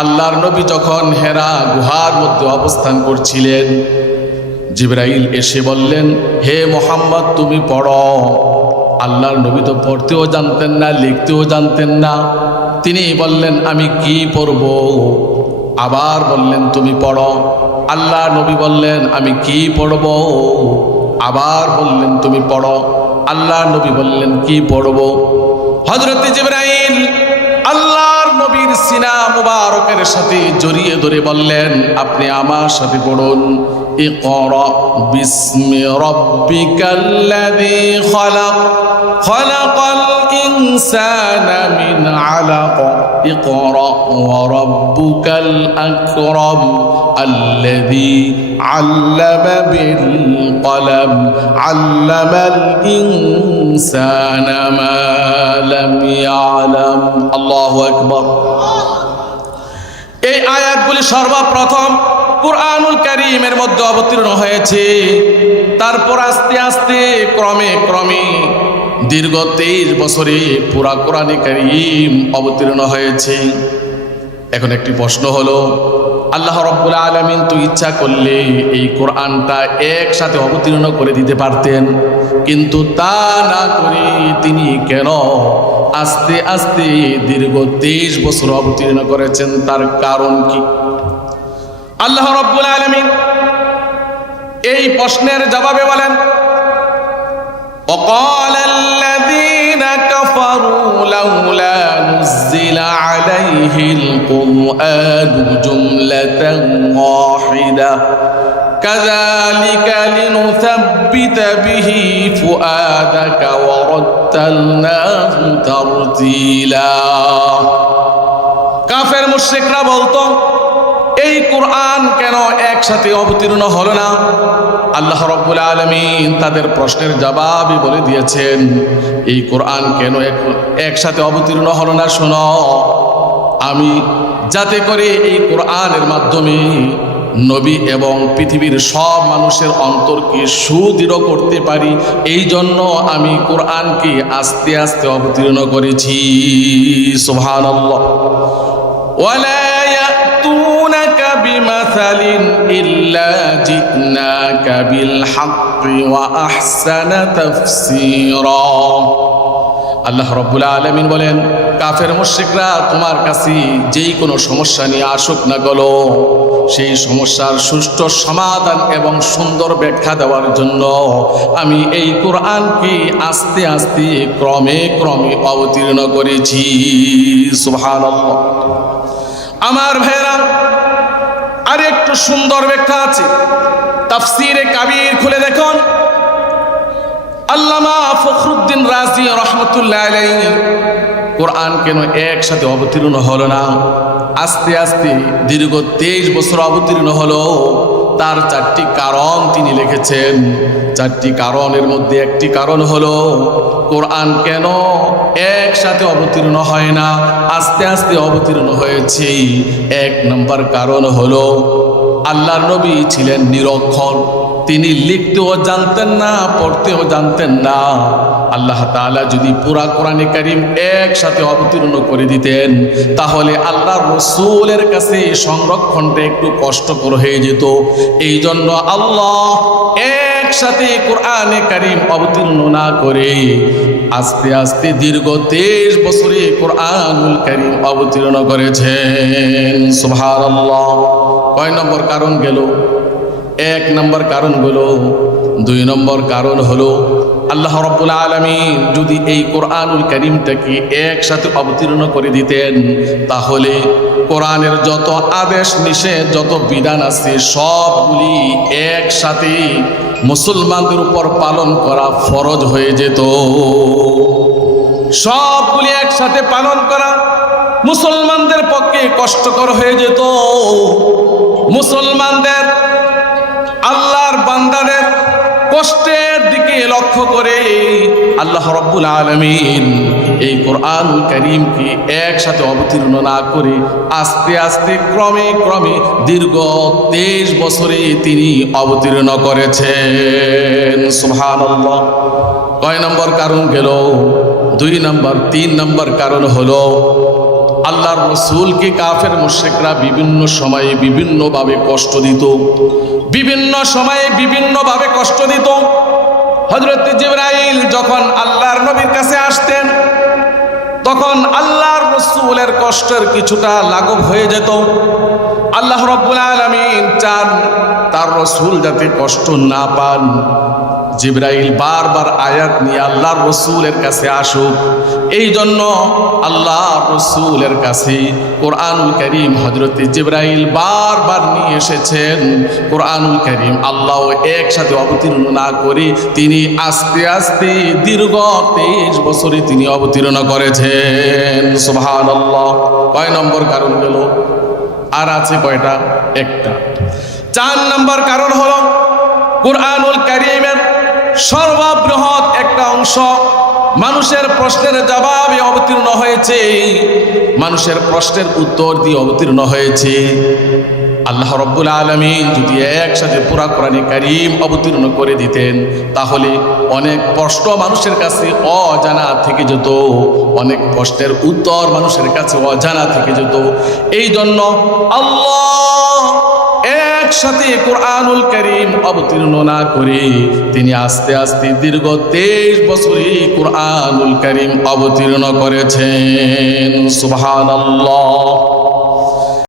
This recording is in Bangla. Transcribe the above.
আল্লাহর নবী যখন হেরা গুহার মধ্যে অবস্থান করছিলেন, জিবরাইল এসে বললেন, হে মোহাম্মদ তুমি পড়ো। আল্লাহর নবী তো পড়তেও জানতেন না, লিখতেও জানতেন না। তিনি বললেন, আমি কি পড়ব? আবার বললেন, তুমি পড়ো। আল্লাহর নবী বললেন, আমি কি পড়ব? আবার বললেন, তুমি পড়ো। আল্লাহর নবী বললেন, কি পড়ব? হযরত জিবরাইল আল্লাহর নবীর সিনা মুবারকের সাথে জড়িয়ে ধরে বললেন, আপনি আমার সাথে পড়ুন, ইকরা বিসমি রাব্বিকাল্লাযী খালাক খালাকাল ইনসানা মিন আলাক ইকরা ওয়া রাব্বুকাল আকরাম আল্লাযী আল্লামা বিল কলম আল্লামাল ইনসানা মা লাম ইয়ালাম। আল্লাহু আকবার। এই আয়াতগুলি সর্বপ্রথম কুরআনুল কারীমের মধ্যে অবতীর্ণ হয়েছে। তারপর আস্তে আস্তে ক্রমে ক্রমে দীর্ঘ 23 বছরে পুরা কোরআনে কারীম অবতীর্ণ হয়েছে। এখন একটি প্রশ্ন হলো, আল্লাহ রাব্বুল আলামিন তো ইচ্ছা করলে এই কোরআনটা একসাথে অবতীর্ণ করে দিতে পারতেন, কিন্তু তা না করে তিনি কেন আস্তে আস্তে দীর্ঘ 23 বছর অবতীর্ণ করেছেন? তার কারণ কি? আল্লাহ রাব্বুল আলামিন এই প্রশ্নের জবাবে বলেন, وقال الذين كفروا لولا نزل عليه القرآن جملة واحدة كذلك لنثبت به فؤادك ورتلناه ترتيلا। কাফের মুশরিকরা বলতো, এই কোরআন কেন একসাথে অবতীর্ণ হলো না? আল্লাহ রাব্বুল আলামিন তাদের প্রশ্নের জবাবই বলে দিয়েছেন, এই কোরআন কেন একসাথে অবতীর্ণ হলো না? শোনো, আমি যাতে করে এই কোরআনের মাধ্যমে নবী এবং পৃথিবীর সব মানুষের অন্তরকে সুদৃঢ় করতে পারি, এই জন্য আমি কোরআনকে আস্তে আস্তে অবতীর্ণ করেছি। সুবহানাল্লাহ। ওয়ালা ইয়াতুনাকা বিমাসালিন ইল্লা জিনাকা বিল হাক্কি ওয়া আহসানা তাফসীরা। আল্লাহ রাব্বুল আলামিন বলেন, কাফের মুশরিকরা তোমার কাছে যেই কোনো সমস্যা নিয়ে আসুক না কেন, সেই সমস্যার সুষ্ঠু সমাধান এবং সুন্দর ব্যাখ্যা দেওয়ার জন্য আমি এই কোরআনকে আস্তে আস্তে ক্রমে ক্রমে অবতীর্ণ করেছি। সুবহানাল্লাহ। আমার ভাইরা, আর একটু সুন্দর ব্যাখ্যা আছে, তাফসীরে কাবীর খুলে দেখুন। আল্লামা ফখরুদ্দিন রাজি রহমতুল্লাহ আলাইহি কোরআন কেন একসাথে অবতীর্ণ হলো না, আস্তে আস্তে দীর্ঘ 23 বছর অবতীর্ণ হলো, তার 4টি কারণ তিনি লিখেছেন। 4টি কারণের মধ্যে একটি কারণ হলো কোরআন কেন একসাথে অবতীর্ণ হয় না, আস্তে আস্তে অবতীর্ণ হয়েছে। 1 নম্বর কারণ হলো আল্লাহর নবী ছিলেন নিরক্ষর, তিনি লিখতেও জানতেন না, পড়তেও জানতেন না। আল্লাহ তাআলা যদি পুরা কোরআনে কারীম একসাথে অবতীর্ণ করে দিতেন, তাহলে আল্লাহর রাসূলের কাছে সংরক্ষণটা একটু কষ্টকর হয়ে যেত। এই জন্য আল্লাহ একসাথে কোরআনে কারীম অবতীর্ণ না করে আস্তে আস্তে দীর্ঘ 23 বছরে কোরআনুল কারীম অবতীর্ণ করেছেন। সুবহানাল্লাহ। কয় নম্বর কারণ গেল? 1 নম্বর কারণ হলো। 2 নম্বর কারণ হলো আল্লাহ রাব্বুল আলামিন যদি এই কোরআনুল কারীমটাকে একসাথে অবতীর্ণ করে দিতেন, তাহলে কোরআনের যত আদেশ নিষেধ, যত বিধান আছে, সবগুলি একসাথে মুসলমানদের উপর পালন করা ফরজ হয়ে যেত। সবগুলি একসাথে পালন করা মুসলমানদের পক্ষে কষ্টকর হয়ে যেত। মুসলমানদের, আল্লাহর বান্দাদের কষ্টের দিকে লক্ষ্য করে আল্লাহ রাব্বুল আলামিন এই কোরআনুল কারীমকে একসাথে অবতীর্ণ না করে আস্তে আস্তে ক্রমে ক্রমে দীর্ঘ 23 বছরে তিনি অবতীর্ণ করেছেন। সুবহানাল্লাহ। কয় নম্বর কারণ গেল? 2 নম্বর। 3 নম্বর কারণ হলো আল্লাহর রাসূলকে কাফের মুশরিকরা বিভিন্ন সময়ে বিভিন্নভাবে কষ্ট দিত, বিভিন্ন সময়ে বিভিন্নভাবে কষ্ট দিত। হযরত জিবরাইল যখন আল্লাহর নবীর কাছে আসতেন, তখন আল্লাহর রাসূলের কষ্টের কিছুটা লাঘব হয়ে যেত। আল্লাহ রাব্বুল আলামিন চান তার রাসূল যাতে কষ্ট না পান। জিবরাইল বারবার আয়াত নিয়ে আল্লাহর রাসূলের কাছে আসুক, এই জন্য আল্লাহর রাসূলের কাছে কোরআনুল কারীম হযরত জিবরাইল বারবার নিয়ে এসেছেন। কোরআনুল কারীম আল্লাহ একসাথে অবতীর্ণ না করে তিনি আস্তে আস্তে দীর্ঘ 23 বছরে তিনি অবতীর্ণ করেছেন। সুবহানাল্লাহ। কয় নম্বর কারণ গেল? আর আছে কয়টা? একটা। 4 নম্বর কারণ হলো কোরআনুল কারীমের সর্ববৃহৎ একটা অংশ মানুষের প্রশ্নের জবাবে অবতীর্ণ হয়েছে, মানুষের প্রশ্নের উত্তর দিয়ে অবতীর্ণ হয়েছে। আল্লাহ রাব্বুল আলামিন যদি একসাথে পুরা কোরআনে কারীম অবতীর্ণ করে দিতেন, তাহলে অনেক প্রশ্ন মানুষের কাছে অজানা থেকে যেত, অনেক প্রশ্নের উত্তর মানুষের কাছে অজানা থেকে যেত। এই জন্য আল্লাহ একসাথে কোরআনুল কারীম অবতীর্ণ না করে তিনি আস্তে আস্তে দীর্ঘ 23 বছরে কোরআনুল কারীম অবতীর্ণ করেছেন। সুবহানাল্লাহ।